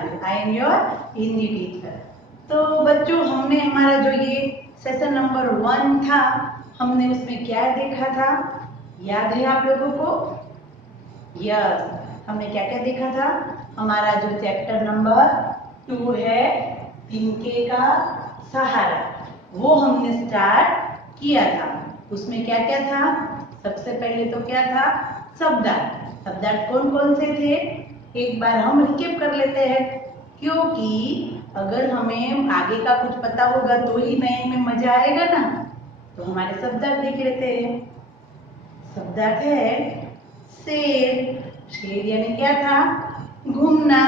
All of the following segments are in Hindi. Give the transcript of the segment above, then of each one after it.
will. I am your Hindi teacher. तो बच्चों, हमने हमारा जो ये सेशन नंबर 1 था, हमने उसमें क्या देखा था, याद है आप लोगों को? यस, हमने क्या क्या देखा था? हमारा जो चैप्टर नंबर 2 है, तिनके का सहारा, वो हमने स्टार्ट किया था। उसमें क्या क्या था? सबसे पहले तो क्या था? शब्दार्थ। शब्दार्थ कौन कौन से थे? एक बार हम रिकेप कर लेते हैं, क्योंकि अगर हमें आगे का कुछ पता होगा तो ही नए में मजा आएगा ना। तो हमारे शब्दार्थ देख लेते हैं। शब्दार्थ है शेर। शेर यानी क्या था? घूमना।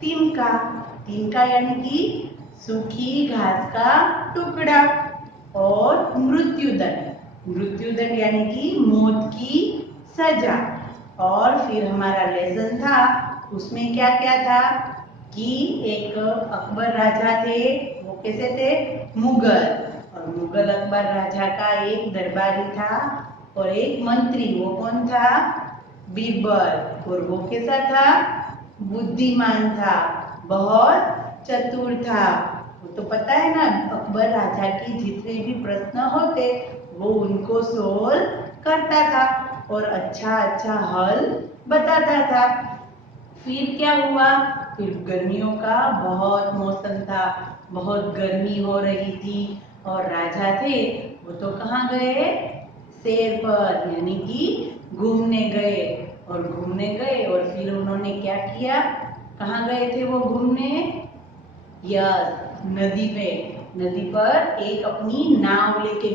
तिनका। तिनका यानी कि सूखी घास का टुकड़ा। और मृत्युदंड। मृत्युदंड यानी कि मौत की सजा। और फिर हमारा लेसन था, उसमें क्या क्या था कि एक अकबर राजा थे, वो कैसे थे? मुगल। और मुगल अकबर राजा का एक दरबारी था और एक मंत्री, वो कौन था? बीरबल। और वो कैसा था? बुद्धिमान था, बहुत चतुर था। वो तो पता है ना, अकबर राजा की जितने भी प्रश्न होते वो उनको सोल्व करता था और अच्छा अच्छा हल बताता था। फिर क्या हुआ? फिर गर्मियों का बहुत मौसम था, बहुत गर्मी हो रही थी और राजा थे वो तो कहाँ गए? सैर पर, यानी कि घूमने गए। और घूमने गए और फिर उन्होंने क्या किया? कहाँ गए थे वो घूमने? यस, नदी पे। नदी पर एक अपनी नाव लेके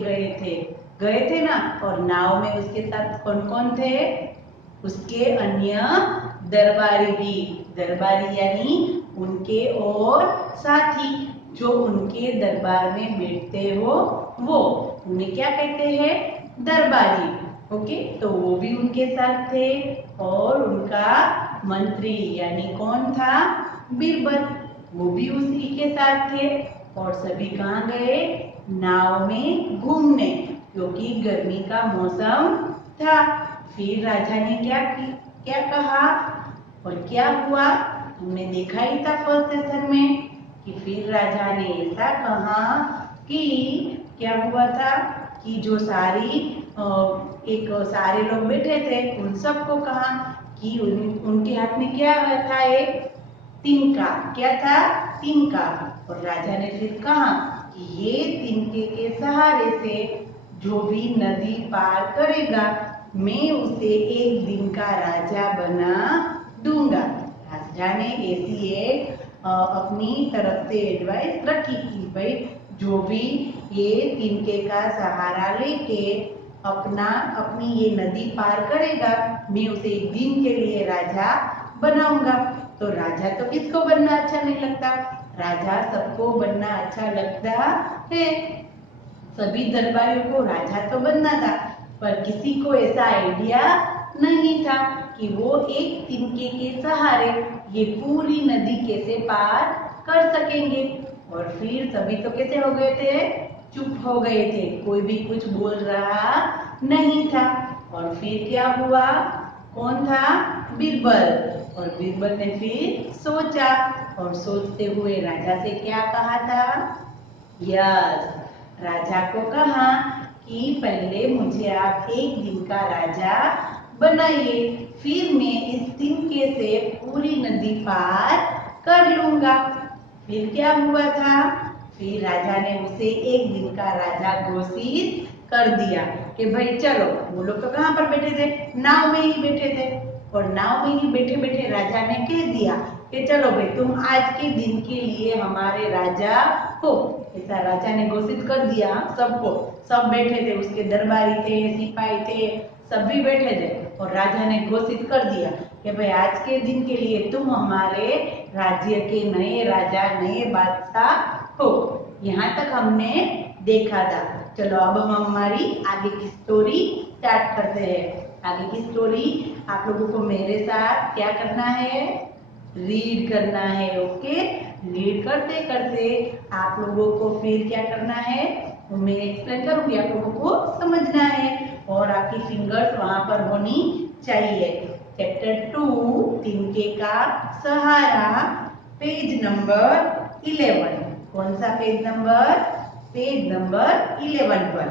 गए थे ना। और नाव में उसके साथ कौन कौन थे? उसके अन्य दरबारी भी। दरबारी यानी उनके और साथी, जो उनके दरबार में बैठते हो वो, उन्हें क्या कहते हैं? दरबारी। ओके, तो वो भी उनके साथ थे। और उनका मंत्री यानी कौन था? बीरबल, वो भी उसी के साथ थे। और सभी कहाँ गए? नाव में घूमने, क्योंकि गर्मी का मौसम था। फिर राजा ने क्या कहा और क्या हुआ? हमने देखा ही था फर्स्ट सेशन में कि फिर राजा ने ऐसा कहा कि क्या हुआ था कि जो सारे लोग बैठे थे उन सबको कहा कि उनके हाथ में क्या था? एक तिनका। क्या था? तिनका। और राजा ने फिर कहा कि ये तिनके के सहारे से जो भी नदी पार करेगा मैं उसे एक दिन का राजा बना दूंगा। राजा ने ऐसी एक अपनी तरफ से एडवाइस रखी कि भाई जो भी ये तिनके का सहारा लेके अपनी ये नदी पार करेगा मैं उसे एक दिन के लिए राजा बनाऊंगा। तो राजा तो किसको बनना अच्छा नहीं लगता? राजा सबको बनना अच्छा लगता है। सभी दरबारियों को राजा तो बनना था, पर किसी को ऐसा आइडिया नहीं था कि वो एक तिनके के सहारे ये पूरी नदी कैसे पार कर सकेंगे। और फिर सभी तो कैसे हो गए थे? चुप हो गए थे, कोई भी कुछ बोल रहा नहीं था। और फिर क्या हुआ? कौन था? बीरबल। और बीरबल ने फिर सोचा और सोचते हुए राजा से क्या कहा था? यस, राजा को कहा कि पहले मुझे आप एक दिन का राजा बनाइए, फिर मैं इस तिनके से पूरी नदी पार कर लूंगा। फिर क्या हुआ था? फिर राजा ने उसे एक दिन का राजा घोषित कर दिया कि भाई चलो। वो लोग तो कहाँ पर बैठे थे? नाव में ही बैठे थे। और नाव में ही बैठे बैठे राजा ने कह दिया कि चलो भाई तुम आज के दिन के लिए हमारे राजा हो। ऐसा राजा ने घोषित कर दिया सबको। सब बैठे थे, उसके दरबारी थे, सिपाही थे, सभी बैठे थे। और राजा ने घोषित कर दिया कि भाई आज के दिन के लिए तुम हमारे राज्य के नए राजा, नए बादशाह हो। यहाँ तक हमने देखा था। चलो अब हम हमारी आगे की स्टोरी स्टार्ट करते हैं। आगे की स्टोरी आप लोगों को मेरे साथ क्या करना है? रीड करना है। ओके, रीड करते करते आप लोगों को फिर क्या करना है? मैं एक्सप्लेन करूंगी, आप लोगों को समझना है और आपकी फिंगर्स वहां पर होनी चाहिए। चैप्टर 2 तिनके का सहारा, पेज नंबर 11। कौन सा पेज नंबर? पेज नंबर 11 पर।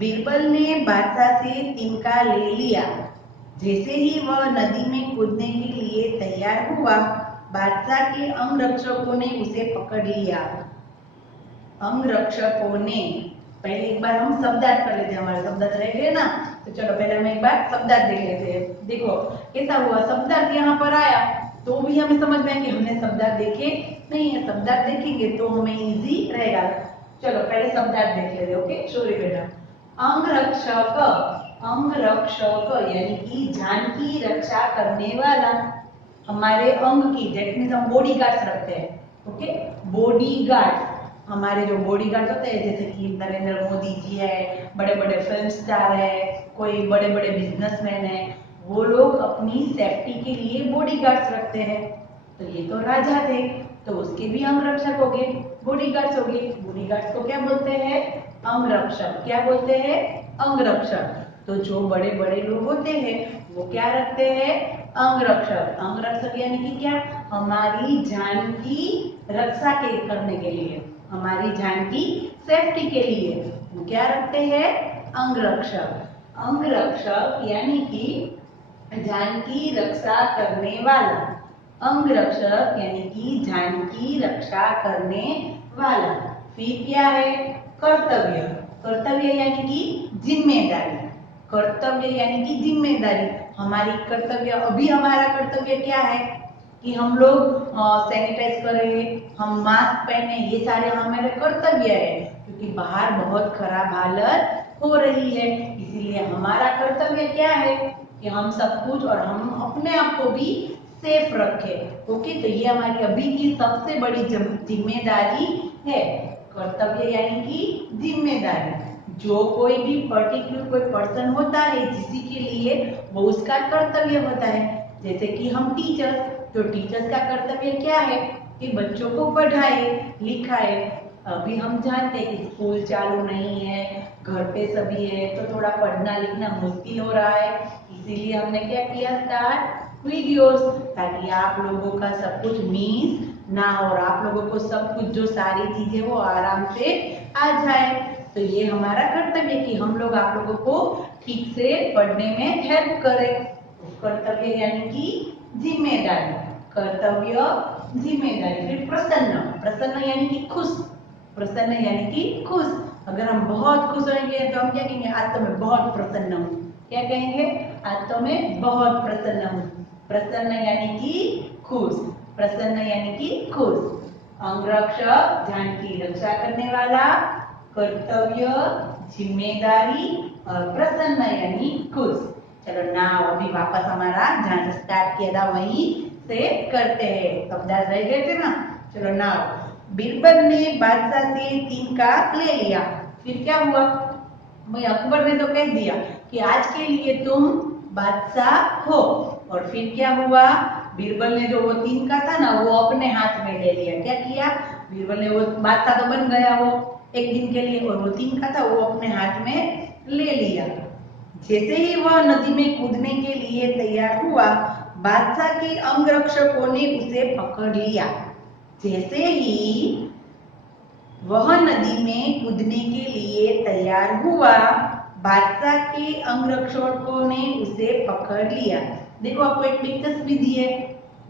बीरबल ने बादशाह से तिनका ले लिया। जैसे ही वह नदी में कूदने के लिए तैयार हुआ, बादशाह के अंगरक्षकों ने उसे पकड़ लिया। अंगरक्षकों ने, पहले एक बार हम शब्दार्थ कर लेते हैं, हमारे शब्दार्थ रह गए ना, तो चलो पहले हम एक बार शब्दार्थ देख लेते हैं। देखो कैसा हुआ, शब्दार्थ यहाँ पर आया तो भी हमें समझ में कि हमने शब्दार्थ देखे नहीं है। शब्दार्थ देखेंगे तो हमें इजी रहेगा। चलो पहले शब्दार्थ देख लेते हैं। ओके सॉरी बेटा। अंगरक्षक, अंगरक्षक यानी कि जान की रक्षा करने वाला, हमारे अंग की, दैट मींस हम बॉडी गार्ड्स रखते हैं। ओके, बॉडी गार्ड, हमारे जो बॉडी गार्ड होते हैं, जैसे कि नरेंद्र मोदी जी है, बड़े बड़े फिल्म स्टार है, कोई बड़े बड़े बिजनेसमैन है, वो लोग अपनी सेफ्टी के लिए बॉडी गार्ड्स रखते हैं। तो ये तो राजा थे, तो उसके भी अंगरक्षक हो गए, बॉडी गार्ड्स हो गए। बॉडी गार्ड्स को क्या बोलते हैं? अंगरक्षक। क्या बोलते हैं? अंगरक्षक। तो जो बड़े बड़े लोग होते हैं वो क्या रखते हैं? अंगरक्षक। अंगरक्षक यानी कि क्या? हमारी जान की रक्षा के करने के लिए, हमारी जान की सेफ्टी के लिए वो क्या रखते हैं? अंगरक्षक। अंगरक्षक यानी कि जान की रक्षा करने वाला। अंगरक्षक यानी कि जान की रक्षा करने वाला। फिर क्या है? कर्तव्य। कर्तव्य यानी कि जिम्मेदारी। कर्तव्य यानी कि जिम्मेदारी। हमारी कर्तव्य, अभी हमारा कर्तव्य क्या है कि हम लोग सैनिटाइज करें, हम मास्क पहने, ये सारे हमारे कर्तव्य है, क्योंकि बाहर बहुत खराब हालत हो रही है। इसीलिए हमारा कर्तव्य क्या है कि हम सब कुछ और हम अपने आप को भी सेफ रखें। ओके, तो ये हमारी अभी की सबसे बड़ी जिम्मेदारी है। कर्तव्य यानी कि जिम्मेदारी। जो कोई भी पर्टिकुलर कोई पर्सन होता है जिसी के लिए वो उसका कर्तव्य होता है। जैसे कि हम टीचर, तो टीचर्स का कर्तव्य क्या है कि बच्चों को पढ़ाए लिखाए। अभी हम जानते हैं कि स्कूल चालू नहीं है, घर पे सभी है, तो थोड़ा पढ़ना लिखना मुश्किल हो रहा है। इसीलिए हमने क्या किया? स्टार्ट वीडियोस, ताकि आप लोगों का सब कुछ मिस ना हो और आप लोगों को सब कुछ जो सारी चीजें वो आराम से आ जाए। तो ये हमारा कर्तव्य कि हम लोग आप लोगों को ठीक से पढ़ने में हेल्प करें। कर्तव्य यानी कि जिम्मेदारी। कर्तव्य, जिम्मेदारी। फिर प्रसन्न। प्रसन्न यानी कि खुश। प्रसन्न यानी कि खुश। अगर हम बहुत खुश होंगे तो हम क्या कहेंगे? आज तो मैं बहुत प्रसन्न हूँ। क्या कहेंगे? आज तो मैं बहुत प्रसन्न हूँ। प्रसन्न यानी कि खुश। प्रसन्न यानी कि खुश। अंगरक्षक, जान की रक्षा करने वाला, कर्तव्य, जिम्मेदारी और प्रसन्न यानी खुश। चलो नाउ अभी वापस हमारा जहाँ से स्टार्ट किया था वहीं से करते हैं। शब्दार्थ रह गए थे ना। चलो नाउ, बीरबल ने बादशाह से तिनका ले लिया। फिर क्या हुआ? भाई अकबर ने तो कह दिया कि आज के लिए तुम बादशाह हो। और फिर क्या हुआ? बीरबल ने जो वो तिनका था ना वो अपने हाथ में ले लिया। क्या किया? बीरबल ने, वो बादशाह तो बन गया वो एक दिन के लिए, और वो तिनका था वो अपने हाथ में ले लिया। जैसे ही वह नदी में कूदने के लिए तैयार हुआ, बादशाह के अंगरक्षकों ने उसे पकड़ लिया। जैसे ही वह नदी में कूदने के लिए तैयार हुआ, बादशाह के अंगरक्षकों ने उसे पकड़ लिया। देखो आपको एक पिक्चर्स भी दी है,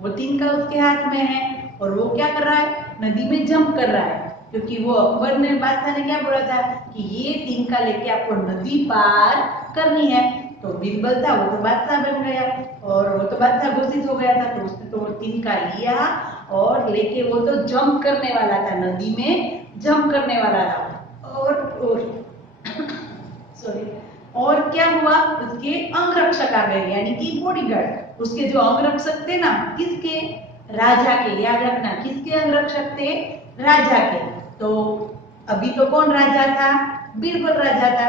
वो तिनका उसके हाथ में है और वो क्या कर रहा है? नदी में जंप कर रहा है, क्योंकि वो अकबर ने, बादशाह ने क्या बोला था कि ये तिनका लेके आपको नदी पार करनी है। तो बीरबल था वो तो बादशाह बन गया और वो तो बादशाह घोषित हो गया था, तो उसने तो वो तिनका लिया और लेके वो तो जंप करने वाला था, नदी में जंप करने वाला था। और सॉरी, और क्या हुआ? उसके अंगरक्षक आ गए, यानी कि बॉडीगार्ड। उसके जो अंगरक्षक थे ना, किसके? राजा के। याद रखना, किसके अंगरक्षक थे? राजा के। तो अभी तो कौन राजा था? बीरबल राजा था।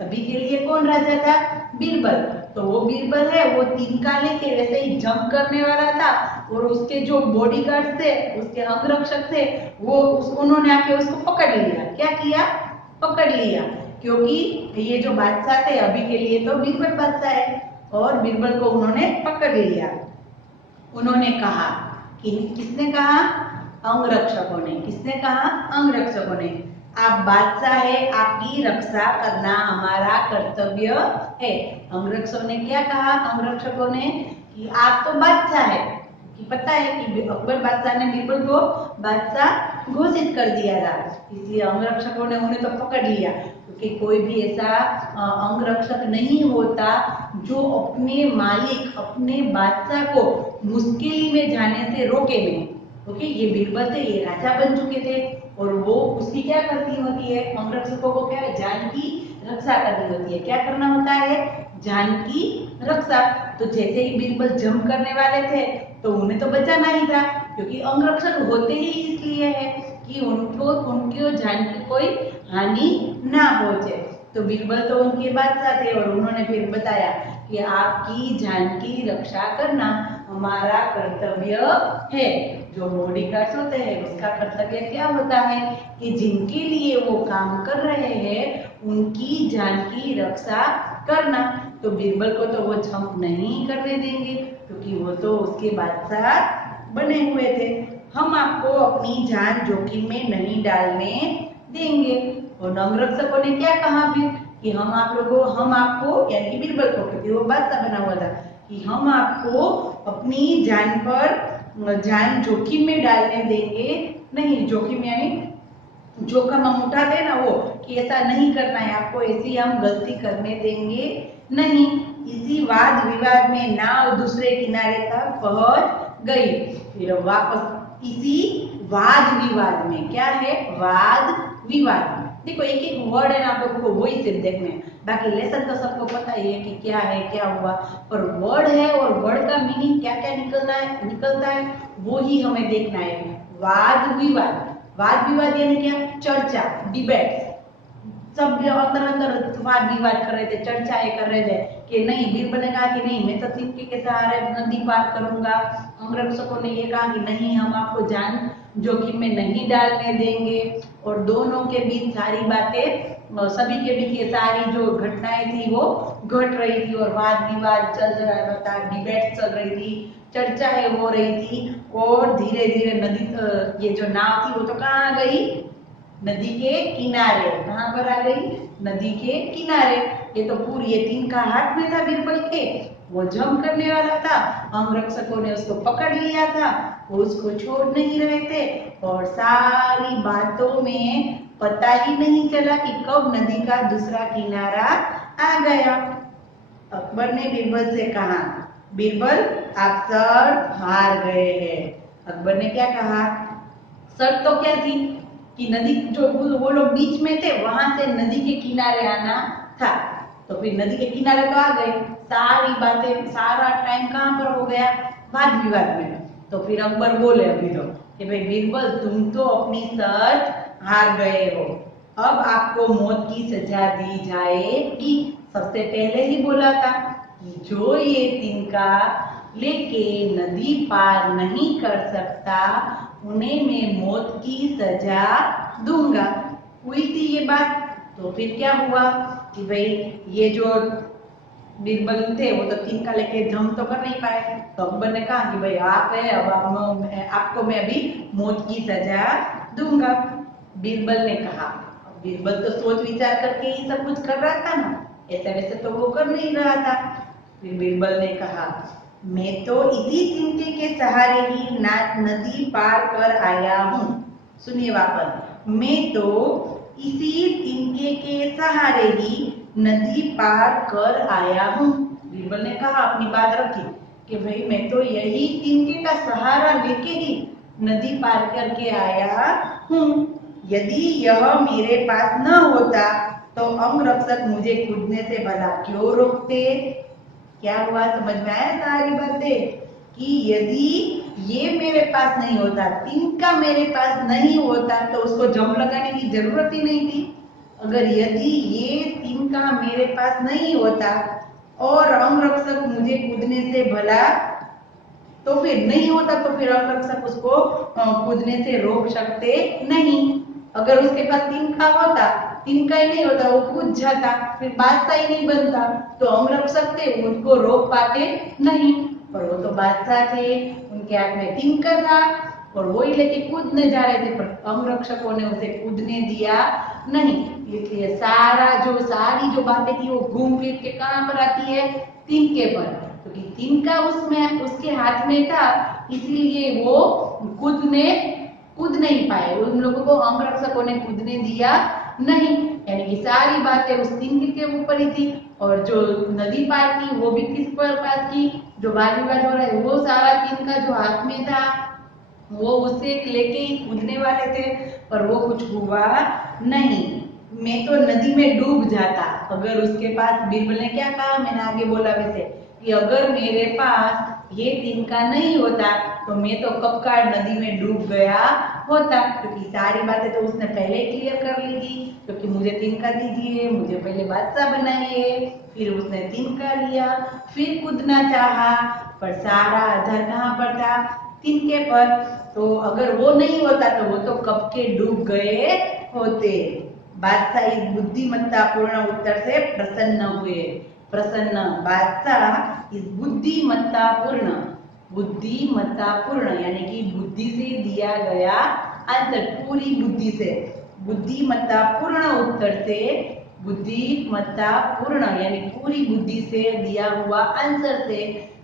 अभी के लिए कौन राजा था? बीरबल। तो वो बीरबल है, वो तिनका लेके वैसे ही जंप करने वाला था और उसके जो बॉडीगार्ड थे, उसके अंगरक्षक थे, वो उन्होंने आके उसको पकड़ लिया। क्या किया? पकड़ लिया। क्योंकि ये जो बादशाह थे, अभी के लिए तो बीरबल बादशाह है, और बीरबल को उन्होंने पकड़ लिया। उन्होंने कहा कि किसने कहा? अंगरक्षकों ने। किसने कहा? अंगरक्षकों ने। आप बादशाह है, आपकी रक्षा करना हमारा कर्तव्य है। अंगरक्षकों ने क्या कहा? अंगरक्षकों ने कि आप तो बादशाह है, कि पता है कि अकबर बादशाह ने बीरबल को बादशाह घोषित कर दिया था, इसलिए अंगरक्षकों ने उन्हें तो पकड़ लिया। क्योंकि कोई भी ऐसा अंगरक्षक नहीं होता जो अपने मालिक, अपने बादशाह को मुश्किल में जाने से रोके नहीं। क्योंकि ये बीरबल थे, ये राजा बन चुके थे और वो उसकी क्या करनी होती है? अंगरक्षकों को क्या है? जान की रक्षा करनी होती है। क्या करना होता है? जान की रक्षा। तो जैसे ही बीरबल जंप करने वाले थे तो उन्हें तो बचाना ही था, क्योंकि अंगरक्षक होते ही इसलिए है कि उनकी जान की कोई हानि ना पहुंचे। तो बीरबल तो उनके बादशाह थे और उन्होंने फिर बताया कि आपकी जान की रक्षा करना हमारा कर्तव्य है। जो बॉडीगार्ड्स होते हैं उसका कर्तव्य क्या होता है कि जिनके लिए वो काम कर रहे हैं उनकी जान की रक्षा करना। तो बीरबल को तो वो जंप नहीं करने देंगे, क्योंकि वो तो उसके बादशाह बने हुए थे। हम आपको अपनी जान जोखिम में नहीं डालने देंगे। और अंगरक्षकों ने क्या कहा फिर कि हम आपको यानी कि बीरबल को, क्योंकि वो बादशाह बना हुआ था, कि हम आपको अपनी जान जोखिम में डालने देंगे नहीं। जोखिम यानी जोखिम हम उठाते ना, वो कि ऐसा नहीं करना है आपको, ऐसी हम गलती करने देंगे नहीं। इसी वाद विवाद में नाव दूसरे किनारे तक पहुंच गई। फिर वापस इसी वाद विवाद में, क्या है? वाद विवाद। देखो एक एक वर्ड है ना, आप लोगों को वही सिर्फ देखने हैं, बाकी लेसन तो सबको पता ही है कि क्या है क्या हुआ, पर वर्ड है और वर्ड का मीनिंग क्या क्या निकलता है वो ही हमें देखना है। वाद विवाद। वाद विवाद यानी क्या? चर्चा, डिबेट। सब अंदर वाद विवाद कर रहे थे, चर्चाएं कर रहे थे कि नहीं, बीरबल ने कहा कि नहीं मैं तो तिनके के सहारे नदी पार करूंगा। अंगरक्षकों ने ये कहा कि नहीं, हम आपको जान जोखिम में नहीं डालने देंगे। और दोनों के बीच सारी बातें, सभी के बीच ये सारी जो घटनाएं थी वो घट रही थी और वाद विवाद चल रहा था, डिबेट चल रही थी, चर्चाएं हो रही थी। और धीरे धीरे नदी, ये जो नाव थी वो तो कहाँ गई? नदी के किनारे। कहाँ पर आ गई? नदी के किनारे। ये तो पूरी, ये तीन का हाथ में था बीरबल के, वो जंप करने वाला था, अंगरक्षकों ने उसको पकड़ लिया था, वो उसको छोड़ नहीं रहे थे और सारी बातों में पता ही नहीं चला कि कब नदी का दूसरा किनारा आ गया। अकबर ने बीरबल से कहा, बीरबल आप शर्त हार गए हैं। अकबर ने क्या कहा? शर्त तो क्या थी कि नदी, जो वो लोग बीच में थे वहां से नदी के किनारे आना था। तो फिर नदी के किनारे तो आ गए, सारी बातें, सारा टाइम कहाँ पर हो गया? वाद विवाद में। तो फिर अकबर बोले अभी तो कि भाई बीरबल तुम तो अपनी शर्त हार गए हो, अब आपको मौत की सजा दी जाएगी। सबसे पहले ही बोला था कि जो ये तिनका लेके नदी पार नहीं कर सकता उन्हें मैं मौत की सजा दूंगा। हुई थी ये बात। तो फिर क्या हुआ कि भाई ये जो बीरबल थे वो तो तिनका लेके जंप तो कर नहीं पाए। तो अकबर ने कहा कि भाई आप है, अब आपको मैं अभी मौत की सजा दूंगा। बीरबल ने कहा, बीरबल तो सोच विचार करके ही सब कुछ कर रहा था ना, ऐसे वैसे तो वो कर नहीं रहा था। फिर बीरबल ने कहा, मैं तो इसी तिनके के सहारे ही नदी पार कर आया हूँ। सुनिए वापस, मैं तो इसी तिनके के सहारे ही नदी पार कर आया हूँ। बीरबल ने कहा, अपनी बात रखी कि भाई मैं तो यही तिनके का सहारा लेके ही नदी पार करके आया हूँ। यदि यह मेरे पास न होता तो अंगरक्षक मुझे कूदने से भला क्यों रोकते? क्या हुआ? समझ में आया सारी बातें कि यदि ये मेरे पास नहीं होता, तिनका मेरे पास नहीं होता तो उसको जंप लगाने की जरूरत ही नहीं थी। अगर यदि ये तिनका मेरे पास नहीं होता और अंगरक्षक मुझे कूदने से भला, तो फिर नहीं होता तो फिर अंगरक्षक उसको कूदने से रोक सकते नहीं। अगर उसके पास तिनका होता, तिनका ही नहीं होता, वो कूद जाता, फिर बादशाह ही नहीं बनता, तो अंगरक्षक थे उनको रोक पाते नहीं। पर वो तो बादशाह थे, उनके हाथ में तिनका था और वो ही लेके कूदने जा रहे थे, पर अंगरक्षकों ने उसे कूदने दिया नहीं। इसलिए सारी जो बातें थी वो घूम फिर के कहाँ पर आती है, तिनके पर, क्योंकि तिनका उसमें उसके हाथ में था, इसीलिए वो कूद नहीं पाए, उन लोगों को अंगरक्षकों ने कूदने दिया नहीं। यानी कि सारी बातें उस तिनके के ऊपर ही थी, और जो नदी पार की वो भी किस पर पार की, जो वाद विवाद हो रहा है वो सारा तिनका जो हाथ में था वो उसे लेके ही कूदने वाले थे, पर वो कुछ हुआ नहीं। मैं तो नदी में डूब जाता। अगर उसके पास, बीरबल ने क्या कहा, मैंने आगे बोला वैसे, कि अगर मेरे पास ये तिनका नहीं होता तो मैं तो कब का नदी में डूब गया होता, क्योंकि सारी बातें तो उसने पहले ही क्लियर कर ली थी, क्योंकि मुझे तिनका दीजिए, मुझे पहले बादशाह बनाइए, फिर उसने तिनका लिया, फिर कूदना चाहा, पर सारा आधार कहाँ पर था, तिनके पर। तो अगर वो नहीं होता तो वो तो कब के डूब गए होते। बादशाह इस बुद्धिमत्ता पूर्ण उत्तर से प्रसन्न हुए। प्रसन्न बादशाह इस बुद्धिमत्ता पूर्ण यानी कि बुद्धि से दिया गया आंसर, पूरी बुद्धि से, बुद्धिमत्ता पूर्ण उत्तर से, बुद्धिमत्ता पूर्ण यानी पूरी बुद्धि से दिया हुआ आंसर से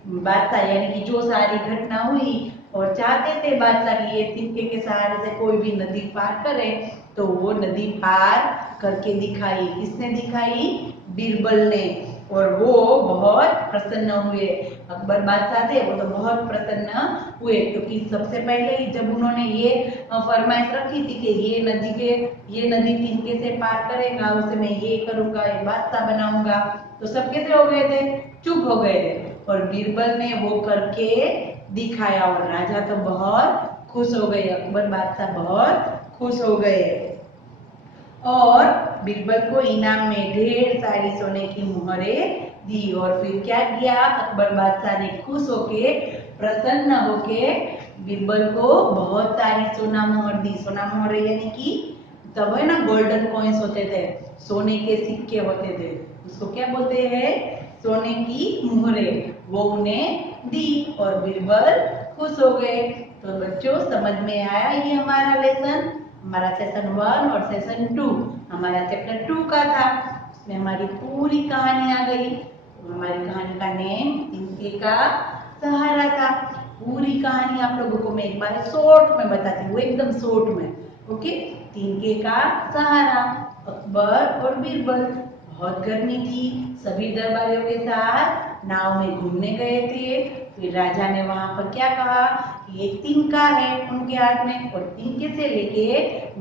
बादशाह, यानी कि जो सारी घटना हुई और चाहते थे बादशाह की ये तिनके के सहारे से कोई भी नदी पार करे, तो वो नदी पार करके दिखाई। किसने दिखाई, बीरबल ने, और वो बहुत प्रसन्न हुए। अकबर बादशाह थे, वो तो बहुत प्रसन्न हुए, क्योंकि सबसे पहले ही जब उन्होंने ये फरमाइश रखी थी कि ये नदी तिनके से पार करेगा, उसे मैं ये करूंगा, ये बादशाह बनाऊंगा, तो सब कैसे हो गए थे, चुप हो गए थे। और बीरबल ने वो करके दिखाया और राजा तो बहुत खुश हो गए, अकबर बादशाह बहुत खुश हो गए। और बीरबल को इनाम में ढेर सारी सोने की मोहरें दी। और फिर क्या किया, अकबर बादशाह ने खुश होके, प्रसन्न होके बीरबल को बहुत सारी सोना मोहर दी। सोना मोहर यानी कि तब है ना गोल्डन कॉइन्स होते थे, सोने के सिक्के होते थे, उसको क्या बोलते हैं, सोने की मोहरें, वो उन्हें दी और बीरबल खुश हो गए। तो बच्चों समझ में आया ये हमारा लेसन, हमारा सेशन 1 और सेशन 2 हमारा चैप्टर 2 का था। उसमें हमारी पूरी कहानी आ गई। हमारी कहानी का नेम तिनके का सहारा था। पूरी कहानी आप लोगों को मैं एक बार शॉर्ट में बताती हूँ, एकदम शॉर्ट में। ओके, तिनके का सहारा, अकबर और बीरबल, बहुत गर्मी थी, सभी दरबारियों के साथ नाव में घूमने गए थे। फिर राजा ने वहां पर क्या कहा, ये तिनका है उनके हाथ में, और तिनके से लेके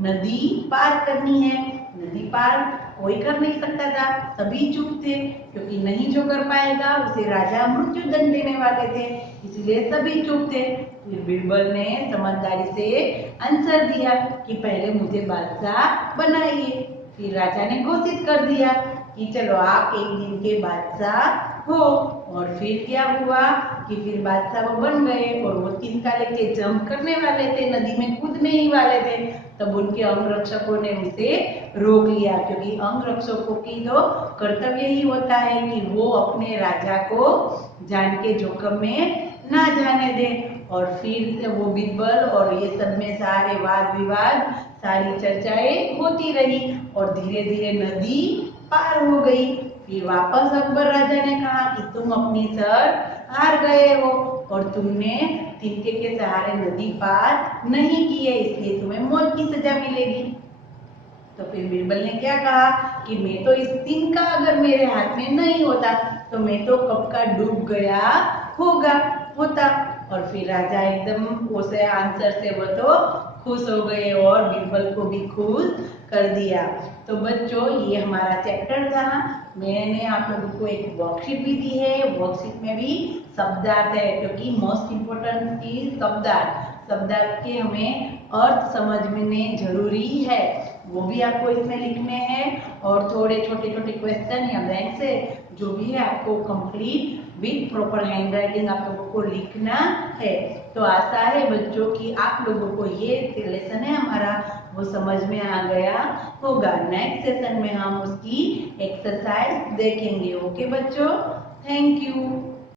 नदी पार करनी है। नदी पार कोई कर नहीं सकता था, सभी चुप थे, क्योंकि नहीं जो कर पाएगा उसे राजा मृत्यु दंड देने वाले थे, इसलिए सभी चुप थे। फिर बीरबल ने समझदारी से आंसर दिया कि पहले मुझे बादशाह बनाइए। फिर राजा ने घोषित कर दिया कि चलो आप एक दिन के बादशाह हो। और फिर क्या हुआ कि फिर बादशाह वो बन गए और वो तिनका लेके जंप करने वाले थे, नदी में कूदने ही वाले थे, तब उनके अंगरक्षकों ने उसे रोक लिया, क्योंकि अंगरक्षकों की तो कर्तव्य ही होता है कि वो अपने राजा को जान के जोखिम में ना जाने दे। और फिर से वो बीरबल और ये सब में सारे वाद विवाद, सारी चर्चाएं होती रही और धीरे धीरे नदी पार हो गई। फिर वापस अकबर राजा ने कहा कि तुम अपनी शर्त हार गए हो और तुमने तिनके के सहारे नदी पार नहीं की है, इसलिए तुम्हें मौत की सजा मिलेगी। तो फिर बीरबल ने क्या कहा कि मैं तो इस तिनका अगर मेरे हाथ में नहीं होता तो मैं तो कब का डूब गया होता। और फिर राजा एकदम उस आंसर से वो तो खुश हो गए और बीरबल को भी खुश कर दिया। तो बच्चों ये हमारा चैप्टर था। मैंने आप लोगों को एक वर्कशीट भी दी है, वर्कशीट में भी शब्दार्थ है, क्योंकि मोस्ट इम्पोर्टेंट चीज शब्दार्थ के हमें अर्थ समझने जरूरी है, वो भी आपको इसमें लिखने हैं। और थोड़े छोटे छोटे क्वेश्चन या ब्लैंक से जो भी है आपको complete with proper hand writing आप लोगों को लिखना है। तो आशा है बच्चों कि आप लोगों को ये लेसन है हमारा वो समझ में आ गया होगा। नेक्स्ट सेशन में हम उसकी एक्सरसाइज देखेंगे। ओके बच्चों, थैंक यू।